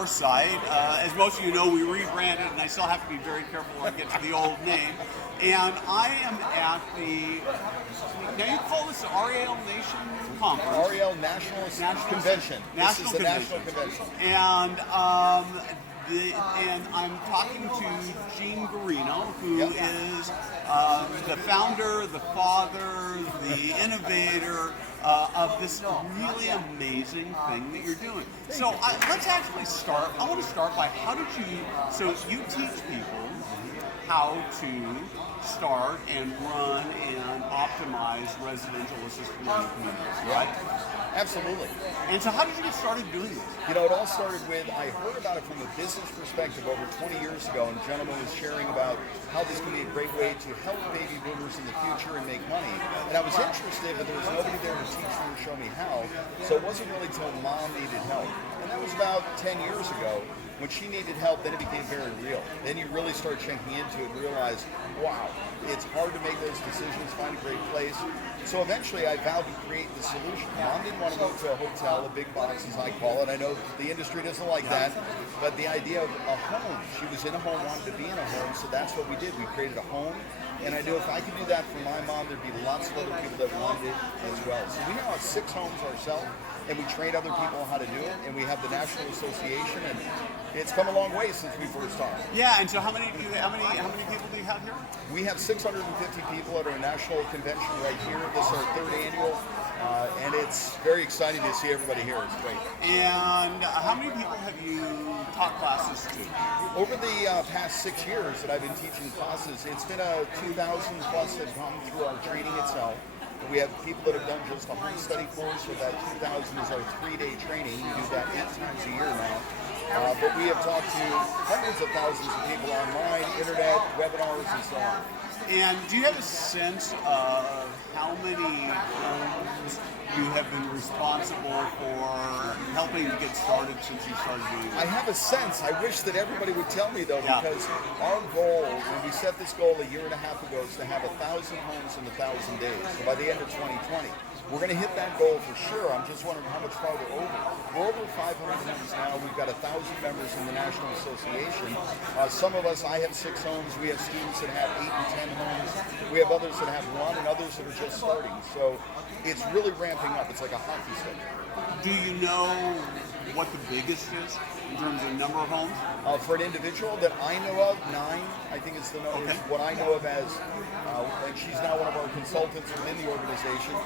your site. As most of you know, we rebranded, and I still have to be very careful when I get to the old name. And I am at the, now you call this the REL Nation Conference. REL National Convention. This is the National Convention. And and I'm talking to Gene Guarino, who is the founder, the father, the innovator of this really amazing thing that you're doing. So let's actually start. I want to start by how did you, so you teach people how to start and run and optimize residential assisted living communities, right? Absolutely. And so how did you get started doing this? You know, it all started with, I heard about it from a business perspective over 20 years ago, and a gentleman was sharing about how this can be a great way to help baby boomers in the future and make money. And I was interested, but there was nobody there to teach me or show me how. So it wasn't really till mom needed help. And that was about 10 years ago. When she needed help, then it became very real. Then you really start checking into it and realize, wow, it's hard to make those decisions, find a great place. So eventually I vowed to create the solution. Mom didn't want to go to a hotel, a big box as I call it. I know the industry doesn't like that, but the idea of a home, she was in a home, wanted to be in a home, so that's what we did. We created a home, and I knew if I could do that for my mom, there'd be lots of other people that wanted it as well. So we now have 6 homes ourselves, and we train other people how to do it, and we have the National Association, and it's come a long way since we first started. Yeah, and so how many people do you have here? We have 650 people at our national convention right here. This is our 3rd annual, and it's very exciting to see everybody here. It's great. And how many people have you taught classes to? Over the past 6 years that I've been teaching classes, it's been 2,000 plus that have come through our training itself. We have people that have done just a home study course, so that 2,000 is our 3-day training. We do that 8 times a year now. But we have talked to hundreds of thousands of people online, internet, webinars, and so on. And do you have a sense of how many homes you have been responsible for helping to get started since you started doing it? I have a sense. I wish that everybody would tell me, though, because our goal, when we set this goal a year and a half ago, is to have 1,000 homes in 1,000 days. So by the end of 2020. We're going to hit that goal for sure. I'm just wondering how much farther over. We're over 500 homes now. We've got 1,000 members in the National Association. Some of us, I have 6 homes. We have students that have 8 and 10 homes. We have others that have 1 and others that are just starting. So it's really ramping up. It's like a hockey stick. Do you know what the biggest is in terms of number of homes? For an individual that I know of, 9, I think is the number. What I know of as, and she's now one of our consultants within the organization.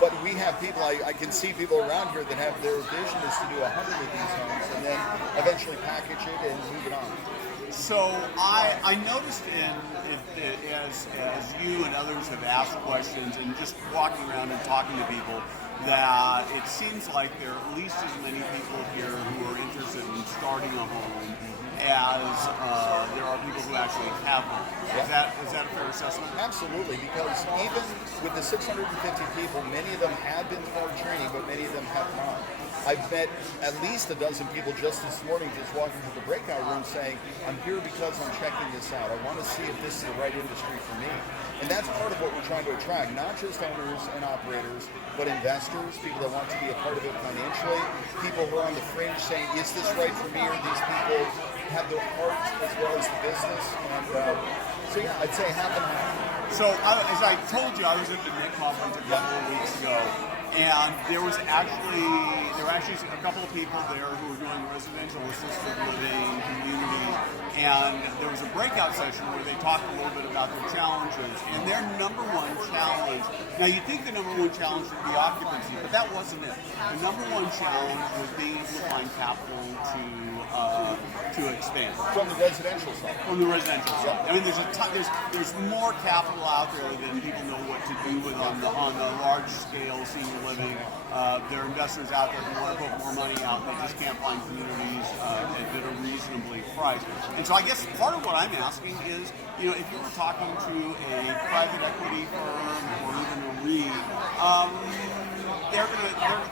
But we have people, I can see people around here that have their vision is to do 100 of these homes and then eventually package it and move it on. So I noticed as you and others have asked questions and just walking around and talking to people, that it seems like there are at least as many people here who are interested in starting a home as there are people who actually have one. Is that a fair assessment? Absolutely, because even with the 650 people, many of them have been through our training, but many of them have not. I've met at least a dozen people just this morning, just walking through the breakout room saying, I'm here because I'm checking this out. I want to see if this is the right industry for me. And that's part of what we're trying to attract, not just owners and operators, but investors, people that want to be a part of it financially, people who are on the fringe saying, is this right for me, or these people have their heart as well as the business. And so yeah, I'd say half and half. So as I told you, I was at the NIC conference a couple of weeks ago, and there were actually a couple of people there who were doing residential assisted living community, and there was a breakout session where they talked a little bit about their challenges, and their number one challenge, now you'd think the number one challenge would be occupancy, but that wasn't it. The number one challenge was being able to find capital to expand. From the residential side. From the residential side. I mean, there's more capital out there than people know what to do with on the large scale senior living. There are investors out there who want to put more money out, they just can't find communities that are reasonably priced. And so I guess part of what I'm asking is, you know, if you were talking to a private equity firm or even a REIT,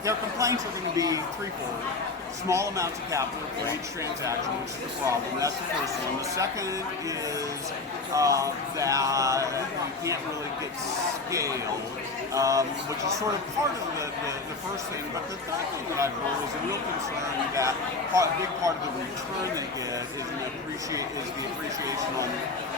their complaints are going to be threefold. Small amounts of capital for each transaction, which is the problem. That's the first one. The second is that you can't really get scale, which is sort of part of the first thing. But the third thing that I've heard is a real concern that a big part of the return they get is the appreciation on.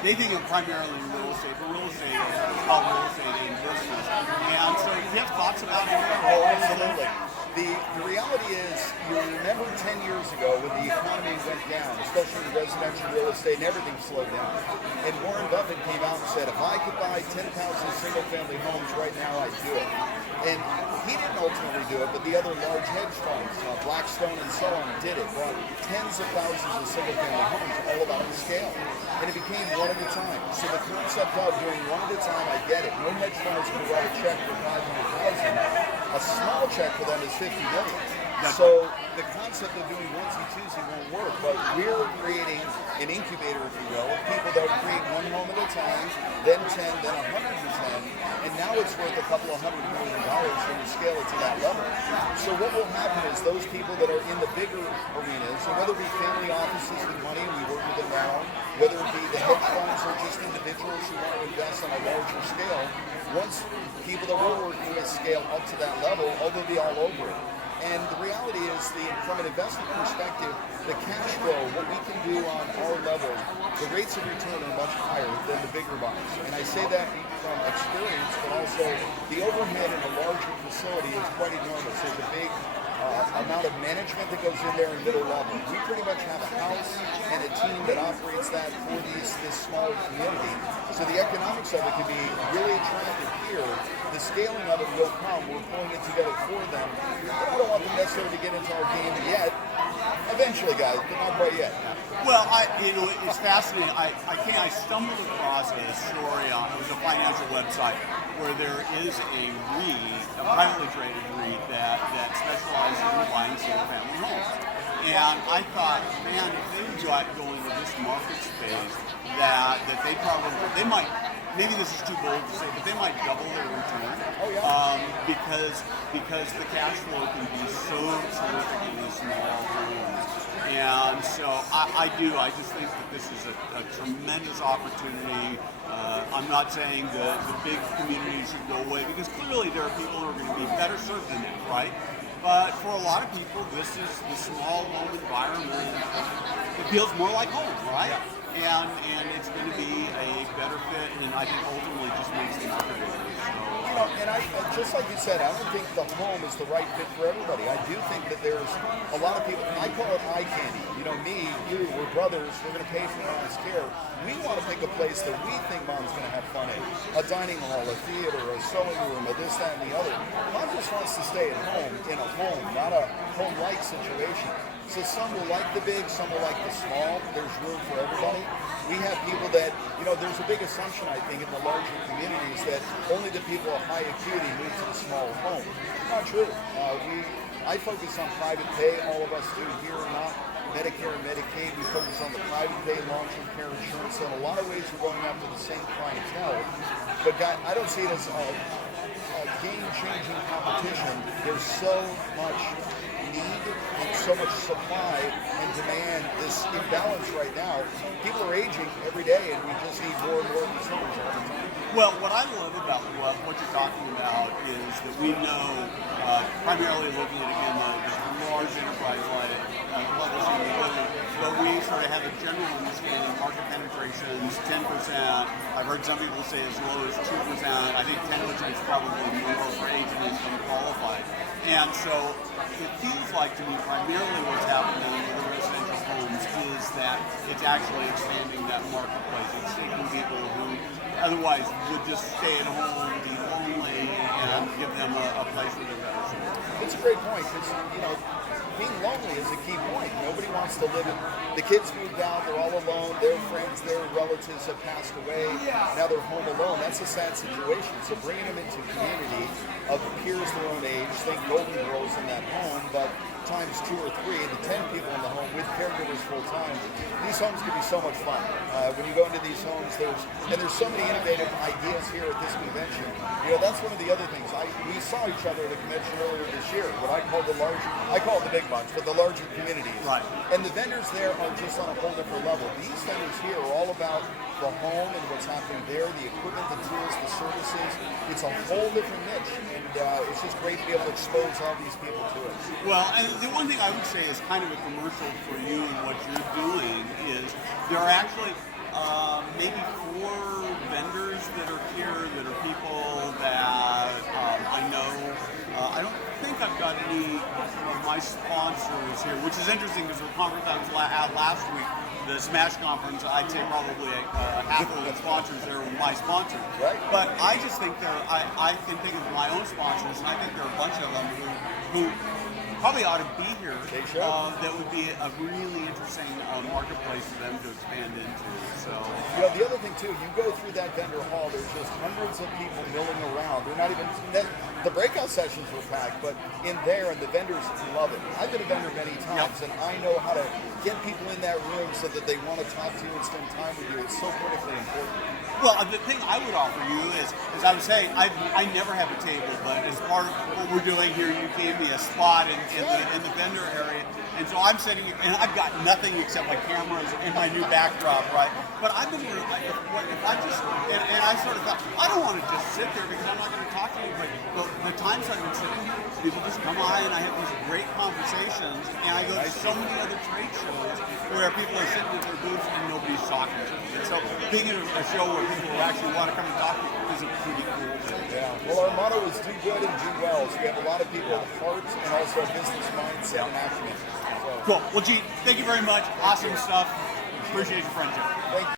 They think of primarily real estate, but real estate is called real estate in business. And so you have thoughts about it? Oh, absolutely. The reality is, you remember 10 years ago when the economy went down, especially in residential real estate, and everything slowed down. And Warren Buffett came out and said, if I could buy 10,000 single-family homes right now, I'd do it. And he didn't ultimately do it, but the other large hedge funds, Blackstone and so on, did it. Bought tens of thousands of single-family homes, all about the scale. And it became one at a time. So the concept of doing one at a time, I get it. No hedge fund is going to write a check for 500,000. A small check for them is 50 million. So the concept of doing onesie-twosie won't work, but we're creating an incubator, if you will, of people that create one home at a time, then 10, then 110, and now it's worth a couple of $100 million when you scale it to that level. So what will happen is those people that are in the bigger arenas, and whether it be family offices with money, and we work with them now, whether it be the hedge funds or just individuals who want to invest on a larger scale, once people that we're working with scale up to that level, they'll be all over it. And the reality is, from an investment perspective, the cash flow, what we can do on our level, the rates of return are much higher than the bigger buys. And I say that from experience, but also the overhead in a larger facility is quite enormous. There's a big amount of management that goes in there in middle level. We pretty much have a house and a team that operates that for this small community. So the economics of it can be really attractive here. The scaling of it will come. We're pulling it together for them. I don't want them necessarily to get into our game yet. Eventually, guys, but not quite yet. Well, it's fascinating. I stumbled across a story on it was a financial website where there is a REIT, a privately traded REIT that specializes in buying single-family homes. And I thought, man, if they go into this market space, that they might. Maybe this is too bold to say, but they might double their return. Oh, yeah. Because the cash flow can be so terrific in these small homes. And so I just think that this is a tremendous opportunity. I'm not saying the big communities should go away, because clearly there are people who are going to be better served than that, right? But for a lot of people, this is the small home environment. It feels more like home, right? Yeah. And it's going to be a better fit, and I think ultimately just makes the market better. So. And I just like you said, I don't think the home is the right fit for everybody. I do think that there's a lot of people, I call it eye candy. Me, you, we're brothers, we're going to pay for mom's care. We want to pick a place that we think mom's going to have fun in. A dining hall, a theater, a sewing room, a this, that, and the other. Mom just wants to stay at home, in a home, not a home-like situation. So some will like the big, some will like the small. There's room for everybody. We have people that, there's a big assumption, I think, in the larger communities that only the people of high acuity move to the small home. Not true. I focus on private pay. All of us do here, not Medicare and Medicaid. We focus on the private pay, long-term care insurance. So in a lot of ways, we're going after the same clientele. But I don't see it as a game-changing competition. There's so much need and so much supply and demand, this imbalance right now. People are aging every day, and we just need more and more of these numbers all the time. Well, what I love about what you're talking about is that we know, primarily looking at, again, the large enterprise levels, but we sort of have a general understanding. Market penetrations, 10%. I've heard some people say as low as 2%. I think 10% is probably more for age and income qualified. And so it feels like to me primarily what's happening with the residential homes is that it's actually expanding that marketplace. It's taking people who otherwise would just stay at home, be lonely, and give them a place where they're better served. It's a great point, because being lonely is a key point. Nobody wants to live in. The kids moved out, they're all alone, their friends, their relatives have passed away, now they're home alone. That's a sad situation. So bringing them into community of peers their own age, think Golden Girls in that home, but times 2 or 3 to 10 people in the home with caregivers full time, these homes can be so much fun. When you go into these homes, there's so many innovative ideas here at this convention. That's one of the other things. We saw each other at a convention earlier this year, what I call it the big bunch, but the larger communities. Right. And the vendors there are just on a whole different level. These vendors here are all about the home and what's happening there, the equipment, the tools, the services. It's a whole different niche, and it's just great to be able to expose all these people to it. Well, and the one thing I would say is kind of a commercial for you and what you're doing is there are actually maybe 4 vendors that are here that are people that I know. I don't think I've got any of my sponsors here, which is interesting because the conference I was at last week, the Smash conference, I'd say probably half of the sponsors there were my sponsors. Right. But I just think I can think of my own sponsors, and I think there are a bunch of them who probably ought to be here. They should. That would be a really interesting marketplace for them to expand into. So, the other thing too, you go through that vendor hall, there's just hundreds of people milling around. They're not even, the breakout sessions were packed, but in there, and the vendors love it. I've been a vendor many times, and I know how to get people in that room so that they want to talk to you and spend time with you. It's so critically important. well, the thing I would offer you is, as I was saying, I never have a table, but as part of what we're doing here, you gave me a spot in the vendor area. And so I'm sitting here, and I've got nothing except my cameras and my new backdrop, right? But I've been here, if I just, and I sort of thought, I don't want to just sit there because I'm not going to talk to anybody. But the times I've been sitting here, people just come by and I have these great conversations, and I go to so many other trade shows where people are sitting at their booths and nobody's talking to them. And so being at a show where people actually want to come and talk to you is a pretty cool thing. Yeah. Well, our motto is do good and do well. So we have a lot of people with heart and also a business mindset and acumen. Cool. Well, Gene, thank you very much. Awesome stuff. Appreciate your friendship. Thank you.